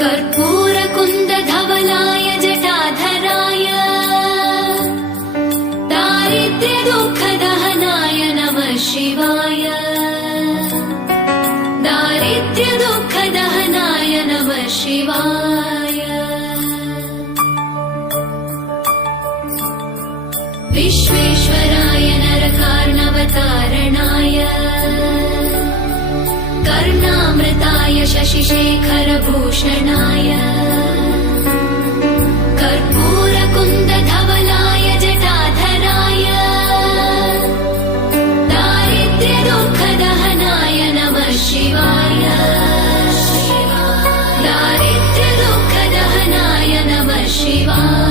कर्पूरकुन्दधवलाय जटाधराय दारिद्र्यदुःखदहनाय नमः शिवाय दारिद्र्यदुःखदहनाय नमः शिवाय विश्वेश्वराय नरकार्णवतारणाय कर्णामृताय शशिशेखरभूषणाय कर्पूरकुन्दधवलाय जटाधराय दारिद्र्यदुःखदहनाय नमः शिवाय दारिद्र्यदुःखदहनाय नमः शिवाय